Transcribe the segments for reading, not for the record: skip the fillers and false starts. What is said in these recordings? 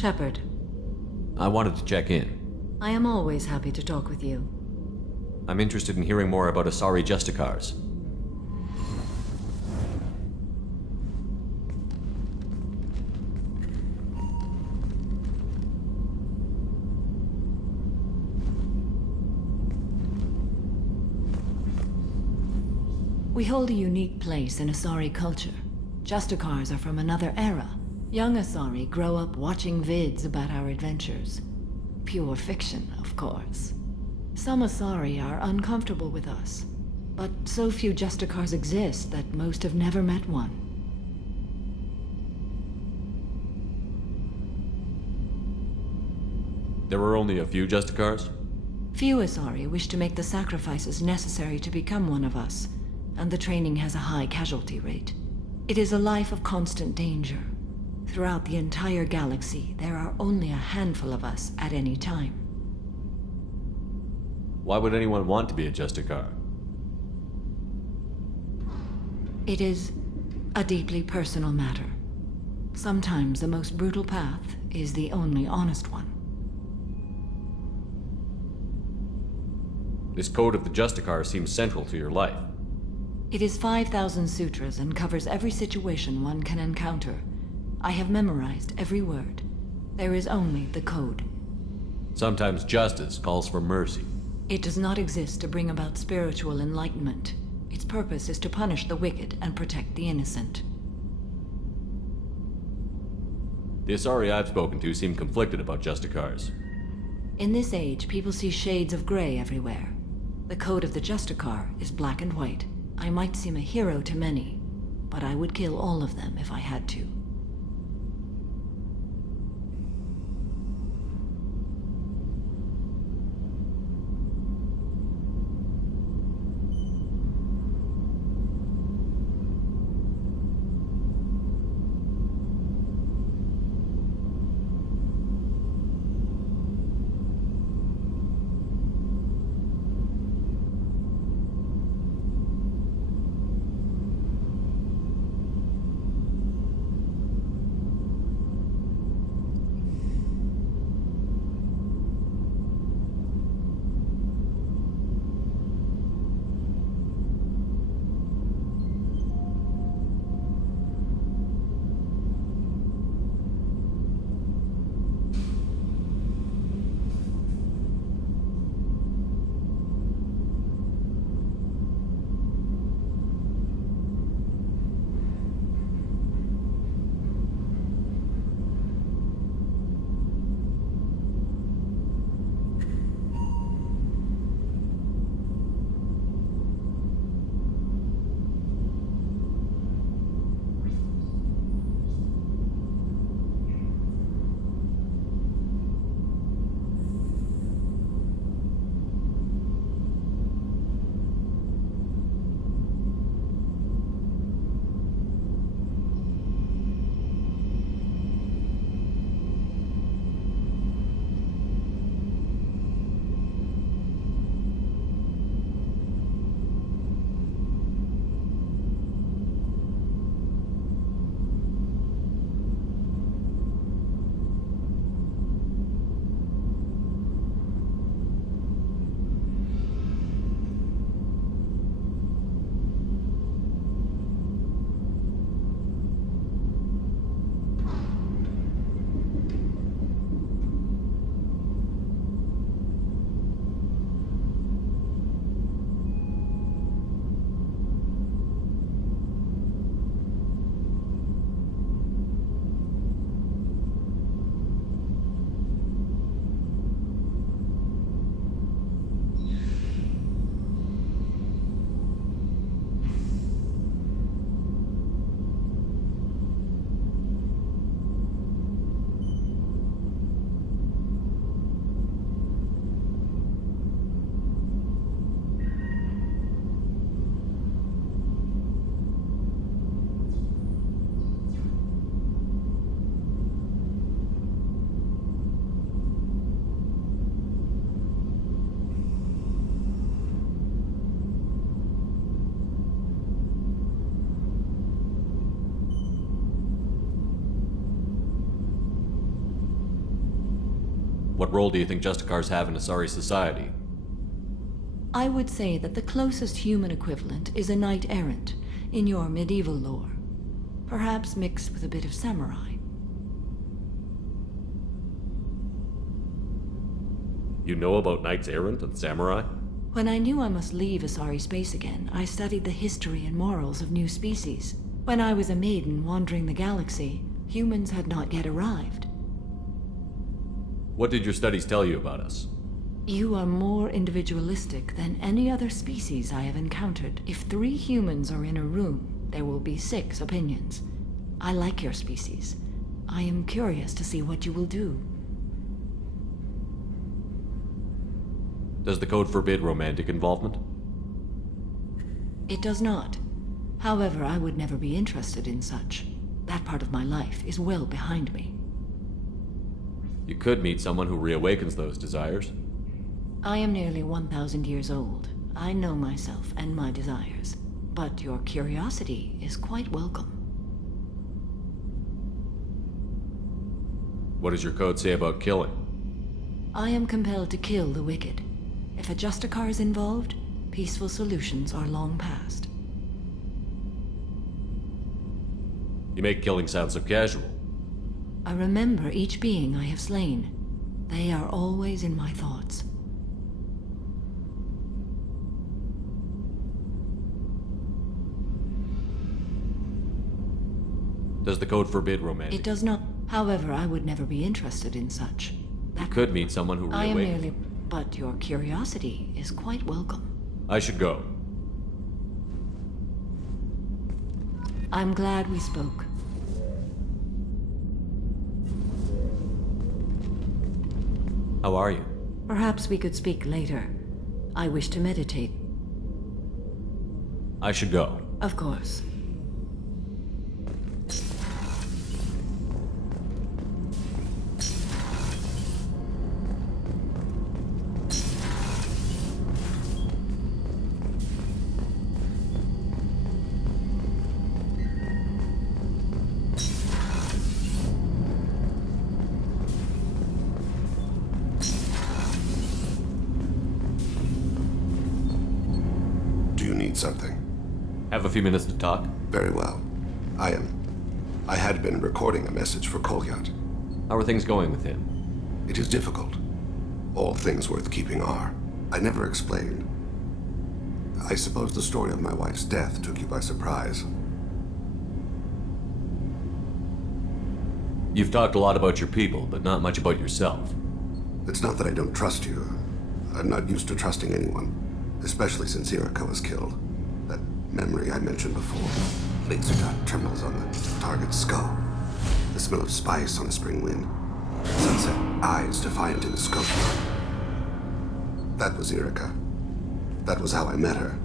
Shepard, I wanted to check in. I am always happy to talk with you. I'm interested in hearing more about Asari Justicars. We hold a unique place in Asari culture. Justicars are from another era. Young Asari grow up watching vids about our adventures. Pure fiction, of course. Some Asari are uncomfortable with us, but so few Justicars exist that most have never met one. There were only a few Justicars? Few Asari wish to make the sacrifices necessary to become one of us, and the training has a high casualty rate. It is a life of constant danger. Throughout the entire galaxy, there are only a handful of us at any time. Why would anyone want to be a Justicar? It is a deeply personal matter. Sometimes the most brutal path is the only honest one. This code of the Justicar seems central to your life. It is 5,000 sutras and covers every situation one can encounter. I have memorized every word. There is only the code. Sometimes justice calls for mercy. It does not exist to bring about spiritual enlightenment. Its purpose is to punish the wicked and protect the innocent. The Asari I've spoken to seem conflicted about Justicars. In this age, people see shades of gray everywhere. The code of the Justicar is black and white. I might seem a hero to many, but I would kill all of them if I had to. What role do you think Justicars have in Asari society? I would say that the closest human equivalent is a knight-errant in your medieval lore. Perhaps mixed with a bit of samurai. You know about Knights Errant and Samurai? When I knew I must leave Asari space again, I studied the history and morals of new species. When I was a maiden wandering the galaxy, humans had not yet arrived. What did your studies tell you about us? You are more individualistic than any other species I have encountered. If 3 humans are in a room, there will be 6 opinions. I like your species. I am curious to see what you will do. Does the code forbid romantic involvement? It does not. However, I would never be interested in such. That part of my life is well behind me. You could meet someone who reawakens those desires. I am nearly 1,000 years old. I know myself and my desires. But your curiosity is quite welcome. What does your code say about killing? I am compelled to kill the wicked. If a Justicar is involved, peaceful solutions are long past. You make killing sound so casual. I remember each being I have slain. They are always in my thoughts. Does the code forbid romantic? It does not. However, I would never be interested in such. You could meet someone who I am reawakens. merely... But your curiosity is quite welcome. I should go. I'm glad we spoke. How are you? Perhaps we could speak later. I wish to meditate. I should go. Of course. Something. Have a few minutes to talk? Very well. I had been recording a message for Kolyat. How are things going with him? It is difficult. All things worth keeping are. I never explained. I suppose the story of my wife's death took you by surprise. You've talked a lot about your people, but not much about yourself. It's not that I don't trust you. I'm not used to trusting anyone, especially since Erica was killed. That memory I mentioned before. Laser dot terminals on the target's skull. The smell of spice on a spring wind. Sunset eyes defiant in the scope. That was Erica. That was how I met her.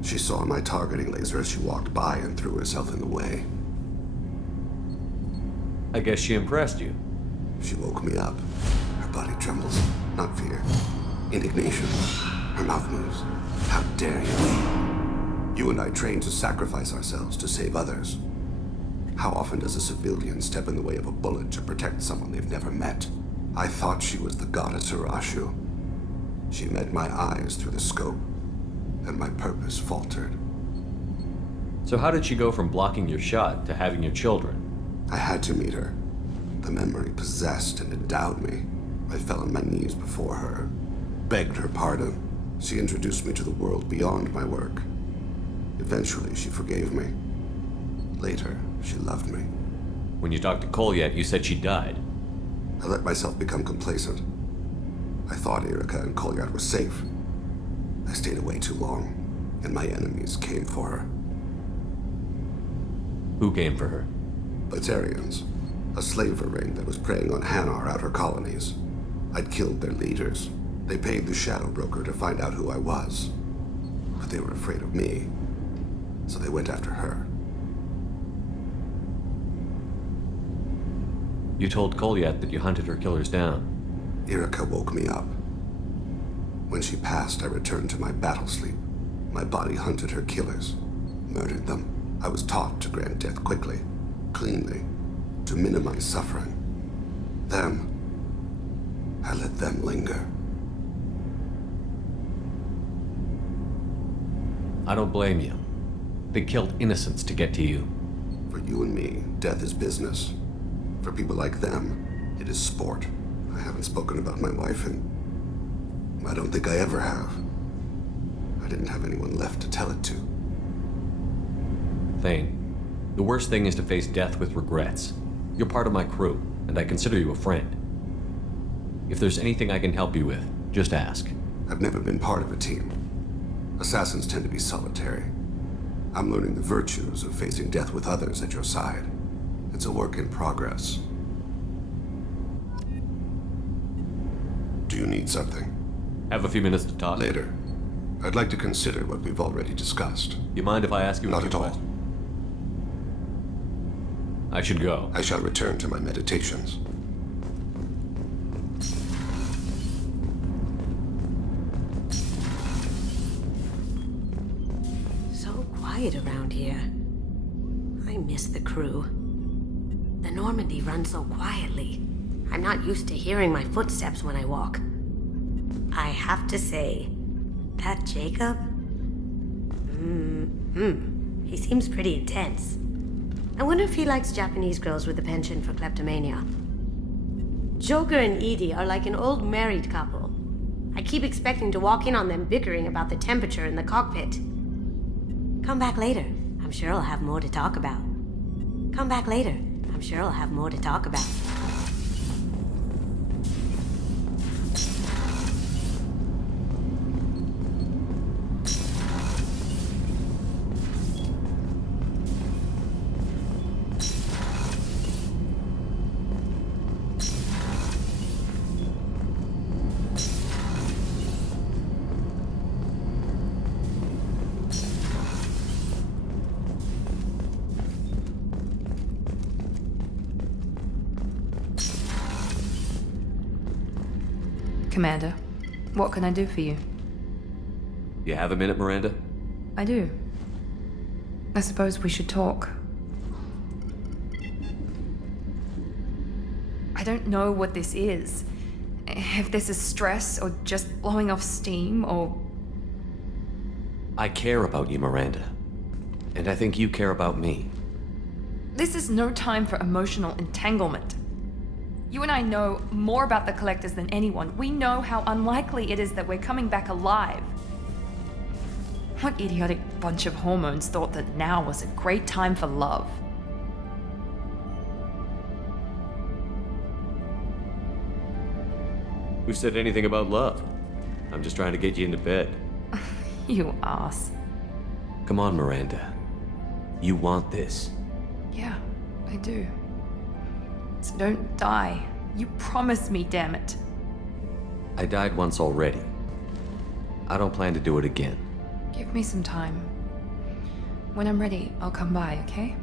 She saw my targeting laser as she walked by and threw herself in the way. I guess she impressed you. She woke me up. Her body trembles. Not fear. Indignation. Her mouth moves. How dare you? You and I trained to sacrifice ourselves to save others. How often does a civilian step in the way of a bullet to protect someone they've never met? I thought she was the goddess Urashu. She met my eyes through the scope, and my purpose faltered. So how did she go from blocking your shot to having your children? I had to meet her. The memory possessed and endowed me. I fell on my knees before her, begged her pardon. She introduced me to the world beyond my work. Eventually, she forgave me. Later, she loved me. When you talked to Kolyat, you said she died. I let myself become complacent. I thought Erica and Kolyat were safe. I stayed away too long, and my enemies came for her. Who came for her? Batarians, a slaver ring that was preying on Hanar outer colonies. I'd killed their leaders. They paid the Shadow Broker to find out who I was. But they were afraid of me, so they went after her. You told Kolyat that you hunted her killers down. Erica woke me up. When she passed, I returned to my battle sleep. My body hunted her killers, murdered them. I was taught to grant death quickly, cleanly, to minimize suffering. Them, I let them linger. I don't blame you. They killed innocents to get to you. For you and me, death is business. For people like them, it is sport. I haven't spoken about my wife, and I don't think I ever have. I didn't have anyone left to tell it to. Thane, the worst thing is to face death with regrets. You're part of my crew, and I consider you a friend. If there's anything I can help you with, just ask. I've never been part of a team. Assassins tend to be solitary. I'm learning the virtues of facing death with others at your side. It's a work in progress. Do you need something? Have a few minutes to talk? Later. I'd like to consider what we've already discussed. You mind if I ask you a Not few at all. questions? I should go. I shall return to my meditations. So quiet around here. I miss the crew. The Normandy runs so quietly. I'm not used to hearing my footsteps when I walk. I have to say, that Jacob? He seems pretty intense. I wonder if he likes Japanese girls with a penchant for kleptomania. Joker and Edie are like an old married couple. I keep expecting to walk in on them bickering about the temperature in the cockpit. Come back later. I'm sure I'll have more to talk about. Come back later. I'm sure I'll have more to talk about. Commander, what can I do for you? You have a minute, Miranda? I do. I suppose we should talk. I don't know what this is. If this is stress, or just blowing off steam, or... I care about you, Miranda. And I think you care about me. This is no time for emotional entanglement. You and I know more about the Collectors than anyone. We know how unlikely it is that we're coming back alive. What idiotic bunch of hormones thought that now was a great time for love? Who said anything about love? I'm just trying to get you into bed. You ass. Come on, Miranda. You want this. Yeah, I do. So don't die. You promised me, damn it. I died once already. I don't plan to do it again. Give me some time. When I'm ready, I'll come by, okay?